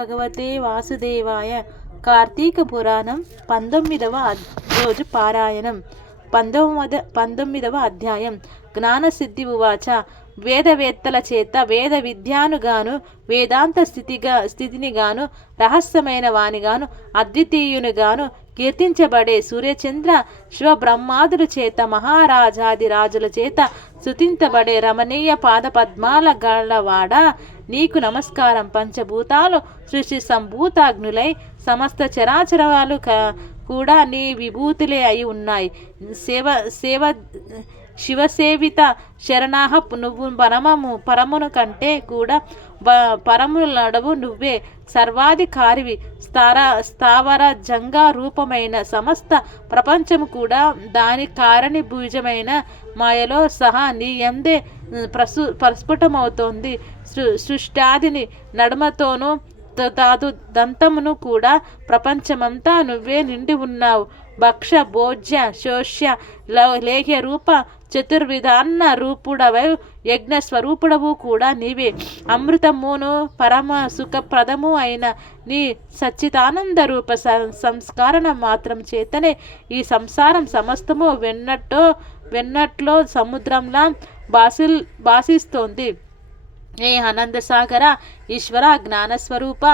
భగవతే వాసుదేవాయ. కార్తీక పురాణం 19వ రోజు పారాయణం. 19వ అధ్యాయం. జ్ఞానసిద్ధి ఉవాచ. వేదవేత్తల చేత వేద విద్యానుగాను, వేదాంత స్థితినిగాను, రహస్యమైన వానిగాను, అద్వితీయునిగాను కీర్తించబడే సూర్యచంద్ర శివబ్రహ్మాదుల చేత మహారాజాది రాజుల చేత స్తుతించబడే రమణీయ పాదపద్మాల గలవాడ, నీకు నమస్కారం. పంచభూతాలు సృష్టి సంభూతాగ్నులై సమస్త చరాచరాలు కూడా నీ విభూతులే అయి ఉన్నాయి. శివసేవిత శరణాహ. నువ్వు పరమును కంటే కూడా పరములడవు. నువ్వే సర్వాధికారివి. స్థావర జంగా రూపమైన సమస్త ప్రపంచము కూడా దాని కారణీభూజమైన మాయలో సహా నీ యందే ప్రస్ఫుటమవుతోంది. సృష్టాదిని నడుమతోనూ దంతమును కూడా ప్రపంచమంతా నువ్వే నిండి ఉన్నావు. భక్ష భోజ్య శోష్య లేహ్య రూప చతుర్విధాన్న రూపుడవై యజ్ఞ స్వరూపుడవు కూడా నీవే. అమృతమును పరమ సుఖప్రదము అయిన నీ సచ్చిదానంద రూప సంస్కారణ మాత్రం చేతనే ఈ సంసారం సమస్తము వెన్నట్లో సముద్రంలా భాసిస్తోంది. ఏ ఆనందసాగర, ఈశ్వర, జ్ఞానస్వరూప,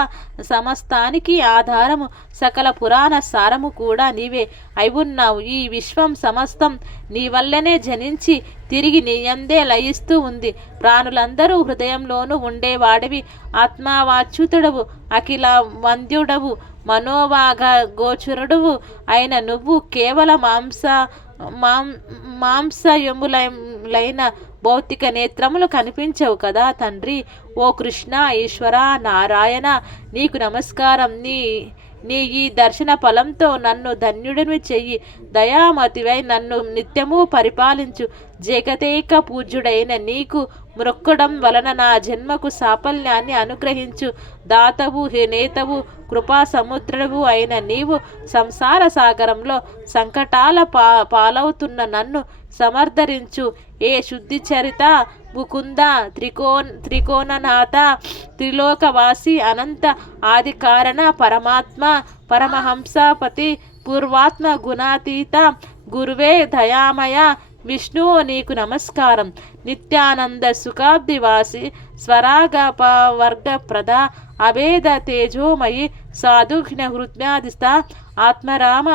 సమస్తానికి ఆధారము, సకల పురాణ సారము కూడా నీవే అయి ఉన్నావు. ఈ విశ్వం సమస్తం నీ వల్లనే జనించి తిరిగి నీయందే లయిస్తూ ఉంది. ప్రాణులందరూ హృదయంలోనూ ఉండేవాడివి. ఆత్మావాచ్యుతుడవు, అఖిల వంద్యుడవు, మనోవాగ గోచరుడువు అయిన నువ్వు కేవల మాంసయములైన భౌతిక నేత్రములు కనిపించవు కదా తండ్రి. ఓ కృష్ణ, ఈశ్వర, నారాయణ, నీకు నమస్కారం. నీ ఈ దర్శన ఫలంతో నన్ను ధన్యుడిని చెయ్యి. దయామతివై నన్ను నిత్యము పరిపాలించు. జగతేక పూజ్యుడైన నీకు మ్రొక్కడం వలన నా జన్మకు సాఫల్యాన్ని అనుగ్రహించు. దాతవు, నేతవు, కృపా సముద్రవు అయిన నీవు సంసార సాగరంలో సంకటాల పాలవుతున్న నన్ను సమర్థరించు. ఏ శుద్ధి చరిత ముకుంద, త్రికోణనాథ, త్రిలోకవాసి, అనంత ఆది కారణ, పరమాత్మ, పరమహంసపతి, పూర్వాత్మ, గుణాతీత, గురువే దయామయ విష్ణువు నీకు నమస్కారం. నిత్యానంద సుఖాబ్దివాసి, స్వరాగవర్గ ప్రద, అభేద తేజోమయి, సాధుఘ్న హృద్యాధిస్థ, ఆత్మరామ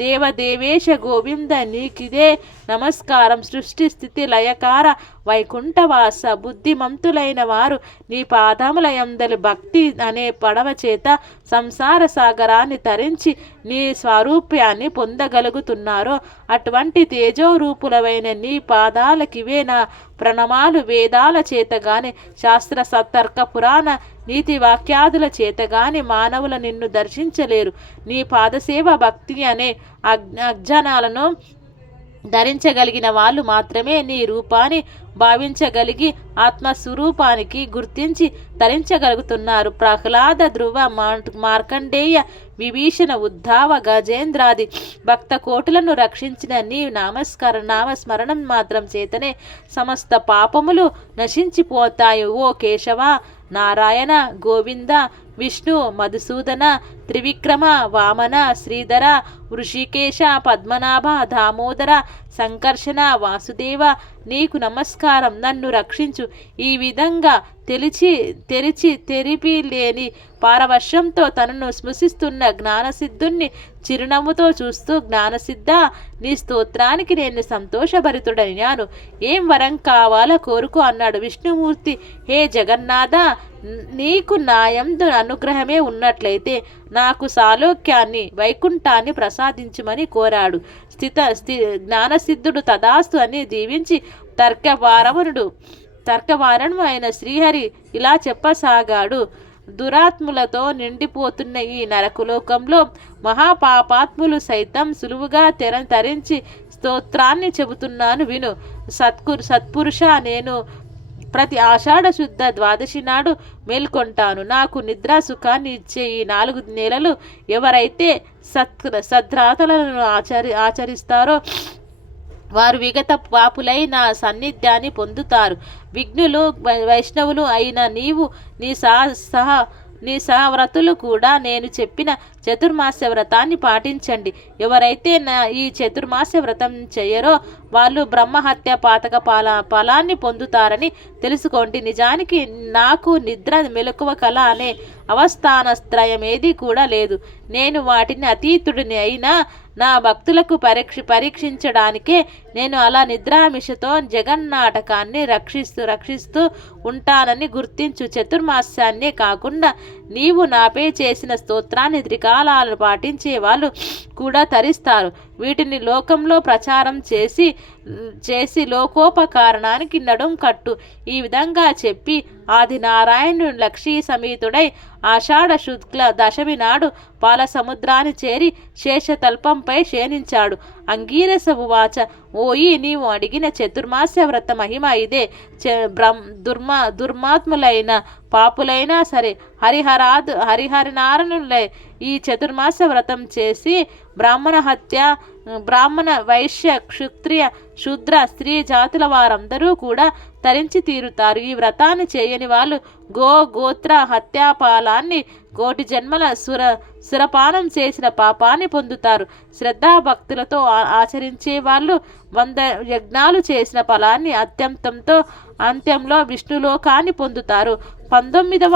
దేవదేవేశ గోవింద నీకిదే నమస్కారం. సృష్టి స్థితి లయకార వైకుంఠవాస, బుద్ధిమంతులైన వారు నీ పాదములయందలి భక్తి అనే పడవ చేత సంసార సాగరాన్ని తరించి నీ స్వరూప్యాన్ని పొందగలుగుతున్నారో అటువంటి తేజోరూపులవైన నీ పాదాలకివే నా ప్రణమాలు. వేదాల చేతగాని, శాస్త్ర సత్తర్క పురాణ నీతి వాక్యాదుల చేతగాని మానవుల నిన్ను దర్శించలేరు. నీ పాదసేవ భక్తి అనే అజ్ఞానాలను ధరించగలిగిన వాళ్ళు మాత్రమే నీ రూపాన్ని భావించగలిగి ఆత్మస్వరూపానికి గుర్తించి ధరించగలుగుతున్నారు. ప్రహ్లాద, ధ్రువ, మార్కండేయ, విభీషణ, ఉద్ధావ, గజేంద్రాది భక్త కోటులను రక్షించిన నీ నామస్మరణం మాత్రం చేతనే సమస్త పాపములు నశించిపోతాయి. ఓ కేశవ, నారాయణ, గోవింద, విష్ణు, మధుసూదన, త్రివిక్రమ, వామన, శ్రీధర, వృషికేశ, పద్మనాభ, దామోదర, సంకర్షణ, వాసుదేవ నీకు నమస్కారం. నన్ను రక్షించు. ఈ విధంగా తెరిపి లేని పారవశ్యంతో తనను స్మృశిస్తున్న జ్ఞానసిద్ధుణ్ణి చిరునవ్వుతో చూస్తూ, జ్ఞానసిద్ధ, నీ స్తోత్రానికి నేను సంతోషభరితుడైనాను. ఏం వరం కావాలో కోరుకో అన్నాడు విష్ణుమూర్తి. హే జగన్నాథ, నీకు నాయందు అనుగ్రహమే ఉన్నట్లయితే నాకు సాలోక్యాన్ని, వైకుంఠాన్ని ప్రసాదించుమని కోరాడు. జ్ఞానసిద్ధుడు తదాస్తు అని దీవించి తర్కవారణము అయిన శ్రీహరి ఇలా చెప్పసాగాడు. దురాత్ములతో నిండిపోతున్న ఈ నరకలోకంలో మహాపాపాత్ములు సైతం సులువుగా తరించి స్తోత్రాన్ని చెబుతున్నాను విను. సత్పురుష, నేను ప్రతి ఆషాఢ శుద్ధ ద్వాదశి నాడు మేల్కొంటాను. నాకు నిద్రా సుఖాన్ని ఇచ్చే ఈ 4 నెలలు ఎవరైతే సద్రాతలను ఆచరిస్తారో వారు విగత పాపులై నా సన్నిధ్యాన్ని పొందుతారు. విఘ్నులు వైష్ణవులు అయిన నీవు నీ నీ సహవ్రతులు కూడా నేను చెప్పిన చతుర్మాస్య వ్రతాన్ని పాటించండి. ఎవరైతే ఈ చతుర్మాస్య వ్రతం చేయరో వాళ్ళు బ్రహ్మహత్య పాతక ఫలాన్ని పొందుతారని తెలుసుకోండి. నిజానికి నాకు నిద్ర మెలకువ కళ అనే అవస్థానస్త్రయం ఏది కూడా లేదు. నేను వాటిని అతీతుడిని అయినా నా భక్తులకు పరీక్షించడానికే నేను అలా నిద్రామిషతో జగన్నాటకాన్ని రక్షిస్తూ ఉంటానని గుర్తించు. చతుర్మాస్యాన్నే కాకుండా నీవు నాపై చేసిన స్తోత్రాన్ని త్రికాలాలు పాటించే వాళ్ళు కూడా తరిస్తారు. వీటిని లోకంలో ప్రచారం చేసి లోకోపకారణానికి నడుం కట్టు. ఈ విధంగా చెప్పి ఆది నారాయణుడు లక్ష్మీ సమేతుడై ఆషాఢ శుక్ల దశమి నాడు పాల సముద్రాన్ని చేరి శేషతల్పంపై శయనించాడు. అంగీరస ఉవాచ, ఓయి నీవు అడిగిన చతుర్మాస్య వ్రత మహిమ ఇదే. దుర్మాత్ములైన పాపులైనా సరే హరిహరనారాయణులై ఈ చతుర్మాస వ్రతం చేసి బ్రాహ్మణ వైశ్య క్షత్రియ శూద్ర స్త్రీ జాతుల వారందరూ కూడా తరించి తీరుతారు. ఈ వ్రతాన్ని చేయని వాళ్ళు గోత్ర హత్యాపాలాన్ని కోటి జన్మల సురపానం చేసిన పాపాన్ని పొందుతారు. శ్రద్ధాభక్తులతో ఆచరించే వాళ్ళు 100 యజ్ఞాలు చేసిన ఫలాన్ని అంత్యంలో విష్ణులోకాన్ని పొందుతారు. 19వ